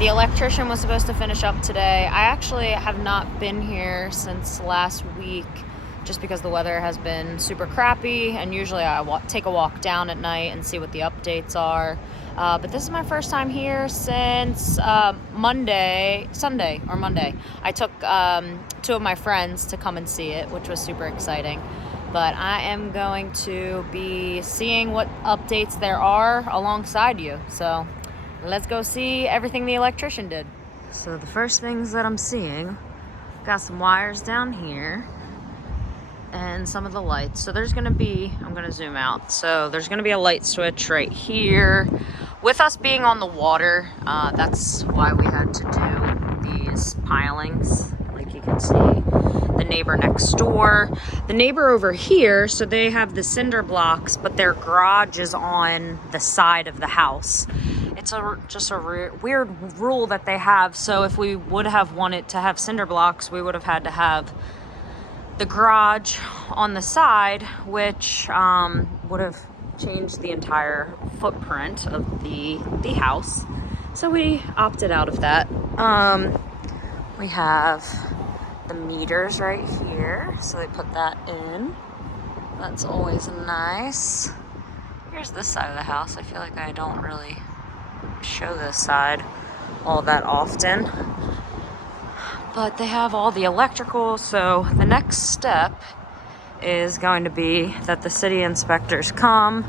The electrician was supposed to finish up today. I actually have not been here since last week just because the weather has been super crappy, and usually I take a walk down at night and see what the updates are. But this is my first time here since Monday. I took 2 of my friends to come and see it, which was super exciting. But I am going to be seeing what updates there are alongside you. So let's go see everything the electrician did. So the first things that I'm seeing, got some wires down here and some of the lights. So there's gonna be, I'm gonna zoom out. So there's gonna be a light switch right here. With us being on the water, that's why we had to do these pilings. Like you can see, the neighbor next door. The neighbor over here, so they have the cinder blocks, but their garage is on the side of the house. It's just a weird rule that they have. So if we would have wanted to have cinder blocks, we would have had to have the garage on the side, which would have changed the entire footprint of the house. So we opted out of that. We have the meters right here, so they put that in. That's always nice. Here's this side of the house. I feel like I don't really show this side all that often, but they have all the electrical. So the next step is going to be that the city inspectors come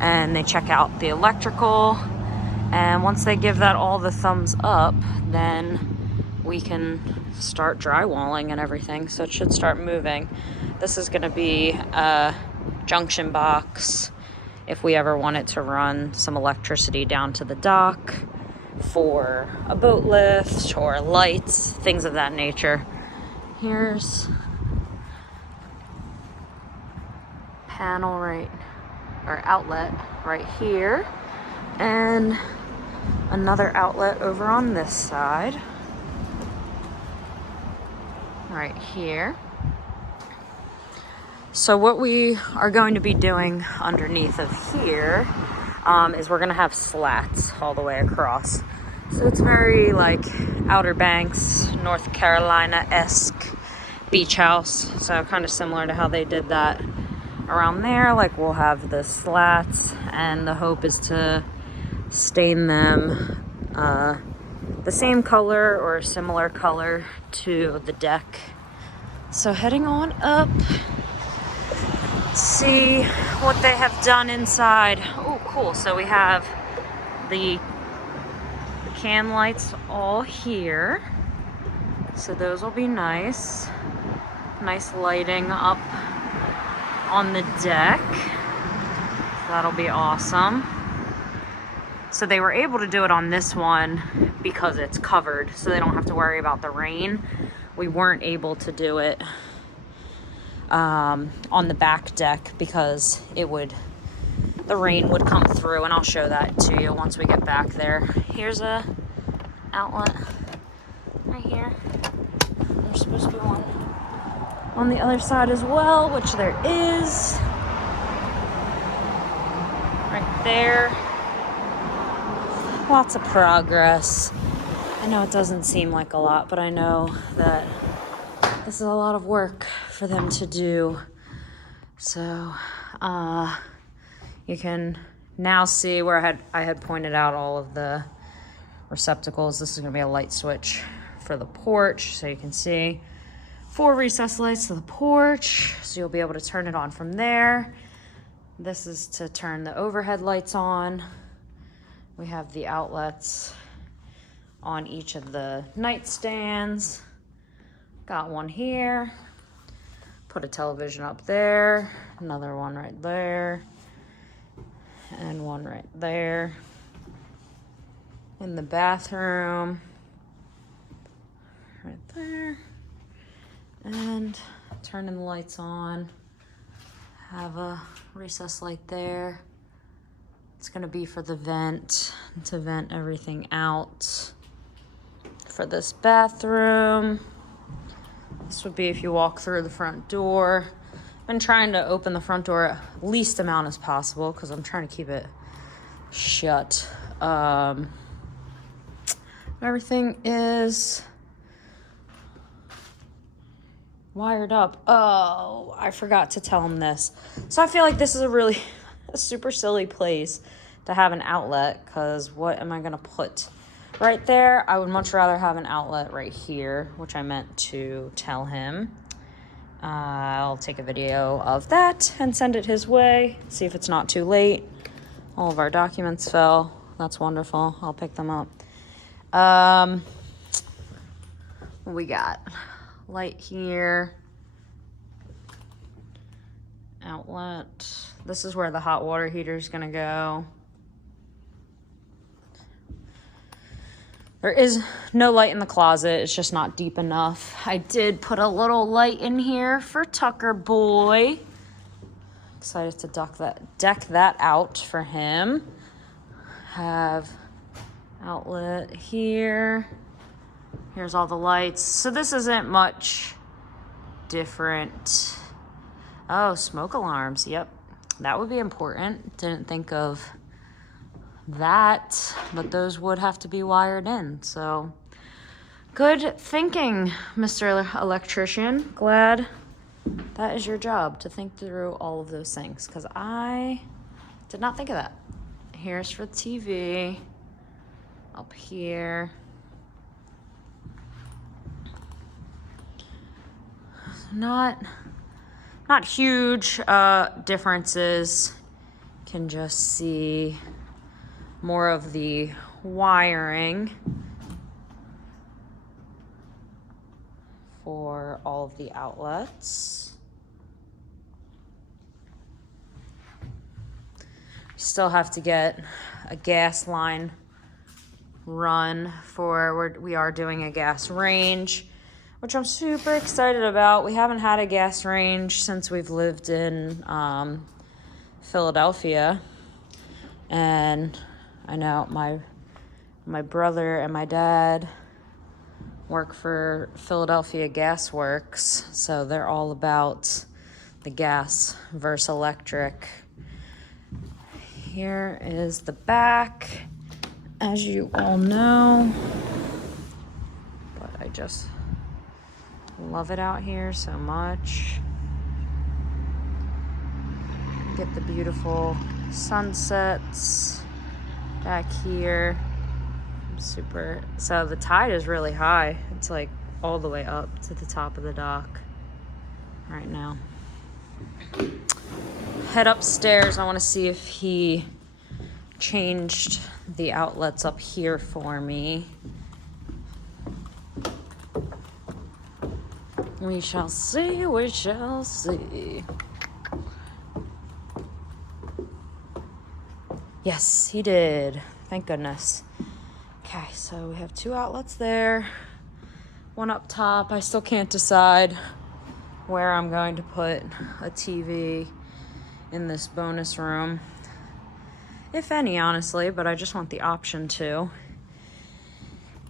and they check out the electrical, and once they give that all the thumbs up, then we can start drywalling and everything. So it should start moving. This is going to be a junction box if we ever wanted to run some electricity down to the dock for a boat lift or lights, things of that nature. Here's panel outlet right here, and another outlet over on this side right here. So what we are going to be doing underneath of here is we're going to have slats all the way across. So it's very like Outer Banks, North Carolina-esque beach house. So kind of similar to how they did that around there. Like we'll have the slats, and the hope is to stain them the same color or a similar color to the deck. So heading on up, see what they have done inside. Oh, cool. So we have the can lights all here. So those will be nice. Nice lighting up on the deck. That'll be awesome. So they were able to do it on this one because it's covered, so they don't have to worry about the rain. We weren't able to do it on the back deck because the rain would come through, and I'll show that to you once we get back there. Here's a outlet right here. There's supposed to be one on the other side as well, which there is right there. Lots of progress. I know it doesn't seem like a lot, but I know that this is a lot of work for them to do. So you can now see where I had pointed out all of the receptacles. This is going to be a light switch for the porch, so you can see 4 recessed lights to the porch, so you'll be able to turn it on from there. This is to turn the overhead lights on. We have the outlets on each of the nightstands. Got one here. Put a television up there. Another one right there. And one right there. In the bathroom. Right there. And turning the lights on. Have a recessed light there. It's gonna be for the vent, to vent everything out. For this bathroom, this would be if you walk through the front door. I've been trying to open the front door at least amount as possible because I'm trying to keep it shut. Everything is wired up. Oh, I forgot to tell him this. So I feel like this is a super silly place to have an outlet, because what am I gonna put right there? I would much rather have an outlet right here, which I meant to tell him. I'll take a video of that and send it his way, see if it's not too late. All of our documents fell. That's wonderful. I'll pick them up. What we got? Light here. Outlet. This is where the hot water heater is gonna go. There is no light in the closet. It's just not deep enough. I did put a little light in here for Tucker boy. Excited to deck that out for him. Have outlet here. Here's all the lights. So this isn't much different. Oh, smoke alarms. Yep, that would be important. Didn't think of that, but those would have to be wired in. So good thinking, Mr. Electrician. Glad that is your job, to think through all of those things, because I did not think of that. Here's for the TV. Up here. Not huge differences. Can just see more of the wiring for all of the outlets. Still have to get a gas line run for, we are doing a gas range, which I'm super excited about. We haven't had a gas range since we've lived in Philadelphia. And I know my brother and my dad work for Philadelphia Gas Works, so they're all about the gas versus electric. Here is the back, as you all know, but I just love it out here so much. Get the beautiful sunsets back here. So the tide is really high. It's like all the way up to the top of the dock right now. Head upstairs. I want to see if he changed the outlets up here for me. We shall see, we shall see. Yes, he did. Thank goodness. Okay, so we have 2 outlets there. 1 up top. I still can't decide where I'm going to put a TV in this bonus room. If any, honestly, but I just want the option to.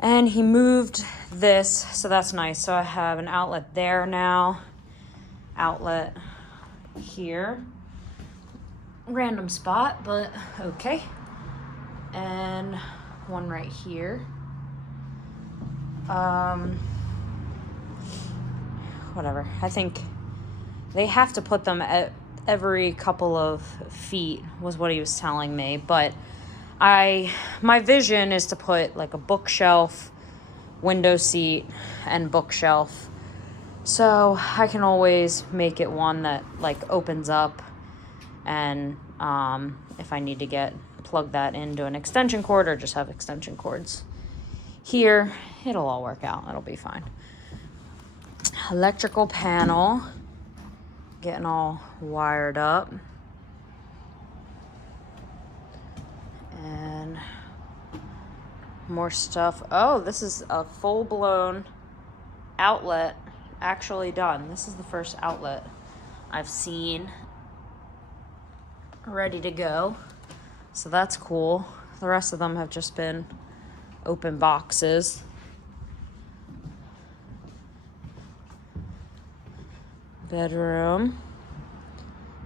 And he moved this, so that's nice. So I have an outlet there now. Outlet here. Random spot, but okay. And one right here. Whatever. I think they have to put them at every couple of feet, was what he was telling me. But my vision is to put like a bookshelf, window seat, and bookshelf. So I can always make it one that like opens up, and if I need to plug that into an extension cord or just have extension cords here, it'll all work out. It'll be fine. Electrical panel, getting all wired up. And more stuff. Oh, this is a full-blown outlet actually done. This is the first outlet I've seen ready to go. So that's cool. The rest of them have just been open boxes. Bedroom.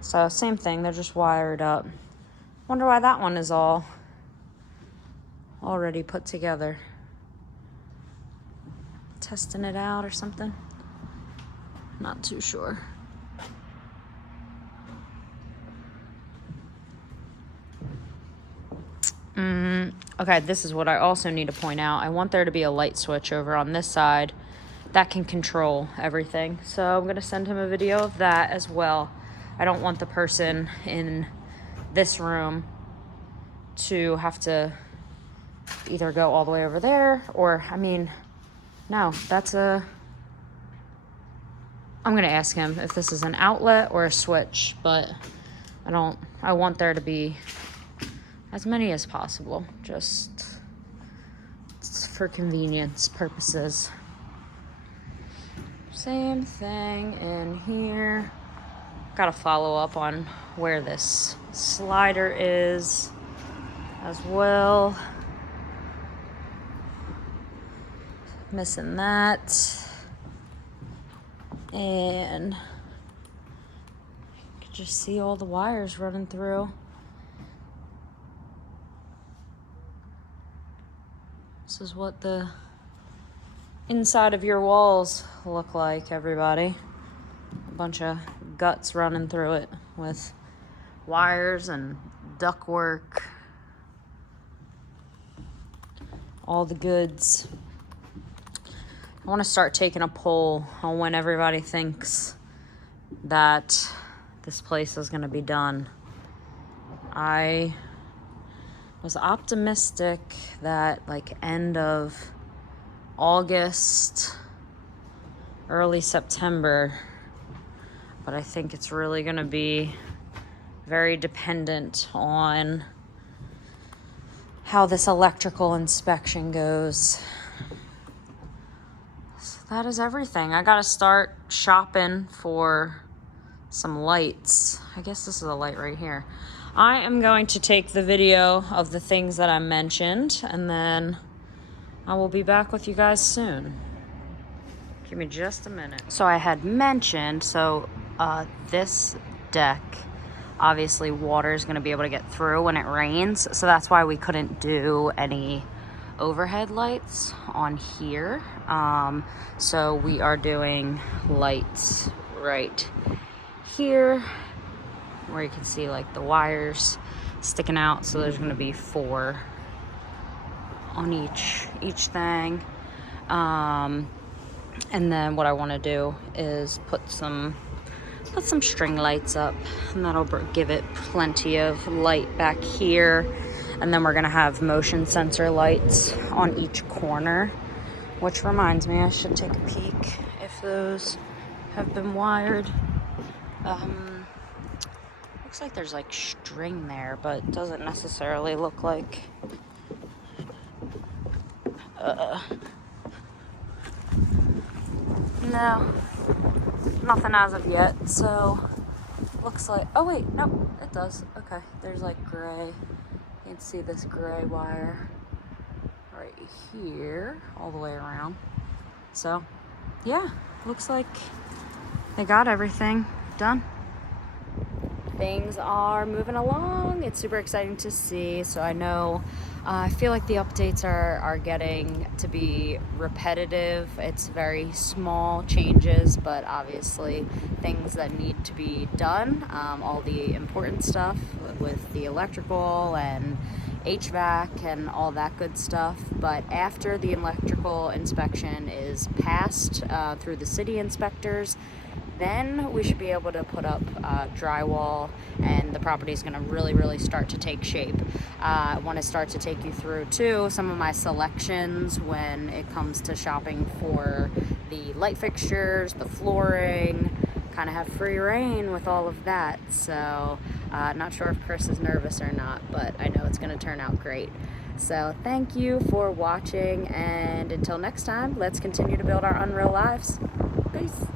So same thing, they're just wired up. Wonder why that one is all already put together. testing it out or something. Not too sure. Okay, this is what I also need to point out. I want there to be a light switch over on this side that can control everything. So I'm gonna send him a video of that as well. I don't want the person in this room to have to either go all the way over there or, I mean, no, that's I'm gonna ask him if this is an outlet or a switch, but I want there to be as many as possible, just for convenience purposes. Same thing in here. Gotta follow up on where this slider is as well. Missing that. And you can just see all the wires running through. This is what the inside of your walls look like, everybody. A bunch of guts running through it with wires and ductwork. All the goods. I want to start taking a poll on when everybody thinks that this place is going to be done. I was optimistic that like end of August, early September, but I think it's really going to be very dependent on how this electrical inspection goes. So that is everything. I got to start shopping for some lights. I guess this is a light right here. I am going to take the video of the things that I mentioned, and then I will be back with you guys soon. Give me just a minute. So I had mentioned, this deck, obviously water is going to be able to get through when it rains, so that's why we couldn't do any overhead lights on here. So we are doing lights right here, where you can see like the wires sticking out. So there's going to be 4 on each thing. And then what I want to do is put some string lights up, and that'll give it plenty of light back here. And then we're going to have motion sensor lights on each corner, which reminds me I should take a peek if those have been wired. Looks like there's like string there, but doesn't necessarily look like no, nothing as of yet. So looks like, oh wait, no, it does. Okay, there's like gray. You can see this gray wire right here all the way around. So yeah, looks like they got everything done. Things are moving along. It's super exciting to see. So I know, I feel like the updates are getting to be repetitive. It's very small changes, but obviously things that need to be done. All the important stuff with the electrical and HVAC and all that good stuff. But after the electrical inspection is passed through the city inspectors, then we should be able to put up drywall, and the property is going to really start to take shape. I want to start to take you through too some of my selections when it comes to shopping for the light fixtures, the flooring, kind of have free reign with all of that. So not sure if Chris is nervous or not, but I know it's going to turn out great. So thank you for watching, and until next time, let's continue to build our unreal lives. Peace.